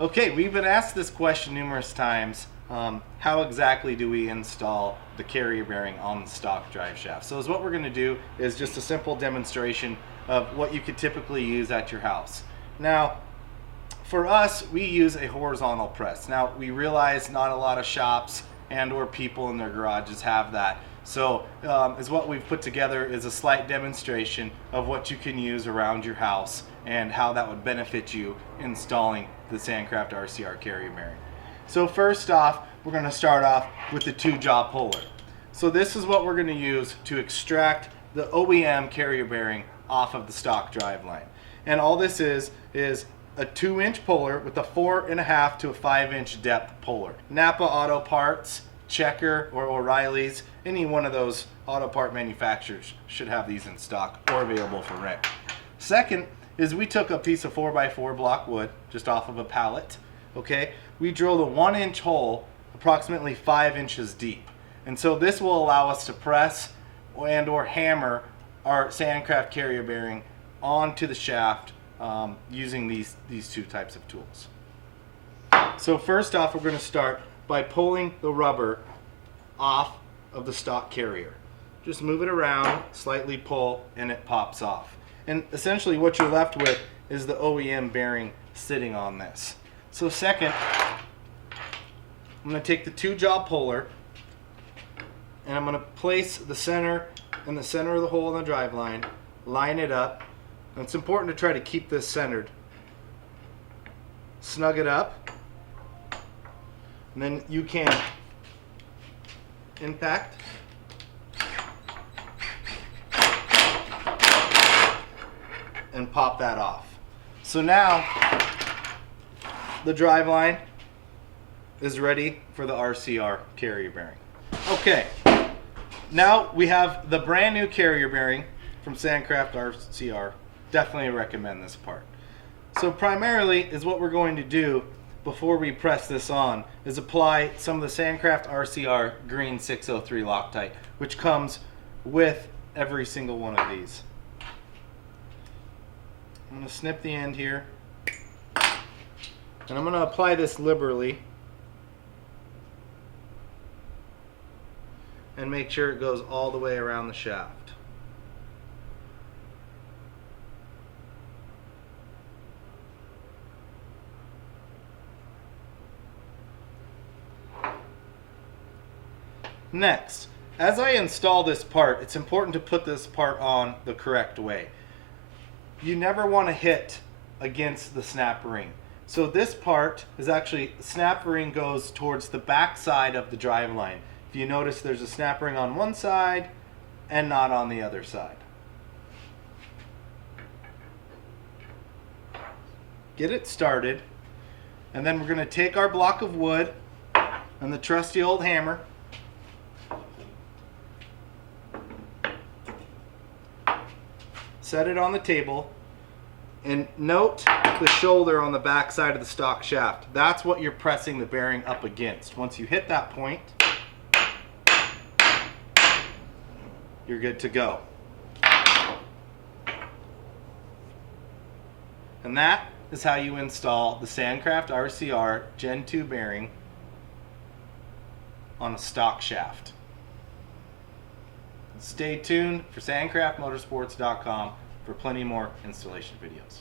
Okay, we've been asked this question numerous times. How exactly do we install the carrier bearing on the stock drive shaft? So what we're going to do is just a simple demonstration of what you could typically use at your house. Now, for us, we use a horizontal press. Now, we realize not a lot of shops and or people in their garages have that. So what we've put together is a slight demonstration of what you can use around your house and how that would benefit you installing the Sandcraft RZR carrier bearing. So first off, we're going to start off with the 2-jaw puller. So this is what we're going to use to extract the OEM carrier bearing off of the stock drive line. And all this is a 2-inch puller with a 4.5 to a 5-inch depth puller. Napa Auto Parts, Checker, or O'Reilly's, any one of those auto part manufacturers should have these in stock or available for rent. Second is we took a piece of 4x4 block wood just off of a pallet. Okay, we drilled a 1-inch hole approximately 5 inches deep, and so this will allow us to press and or hammer our Sandcraft carrier bearing onto the shaft using these two types of tools. So first off, we're going to start by pulling the rubber off of the stock carrier. Just move it around, slightly pull, and it pops off. And essentially what you're left with is the OEM bearing sitting on this. So second, I'm going to take the 2-jaw puller and I'm going to place the center in the center of the hole in the drive line, line it up, and it's important to try to keep this centered. Snug it up, and then you can impact and pop that off. So now the drive line is ready for the RZR carrier bearing. Okay, now we have the brand new carrier bearing from Sandcraft RZR. Definitely recommend this part. So primarily is what we're going to do before we press this on is apply some of the Sandcraft RZR Green 603 Loctite, which comes with every single one of these. I'm going to snip the end here, and I'm going to apply this liberally and make sure it goes all the way around the shaft. Next, as I install this part, it's important to put this part on the correct way. You never want to hit against the snap ring. So this part is actually, the snap ring goes towards the back side of the drive line. If you notice, there's a snap ring on one side and not on the other side. Get it started, and then we're going to take our block of wood and the trusty old hammer, set it on the table, and note the shoulder on the back side of the stock shaft. That's what you're pressing the bearing up against. Once you hit that point, you're good to go. And that is how you install the Sandcraft RZR Gen 2 bearing on a stock shaft. Stay tuned for sandcraftmotorsports.com for plenty more installation videos.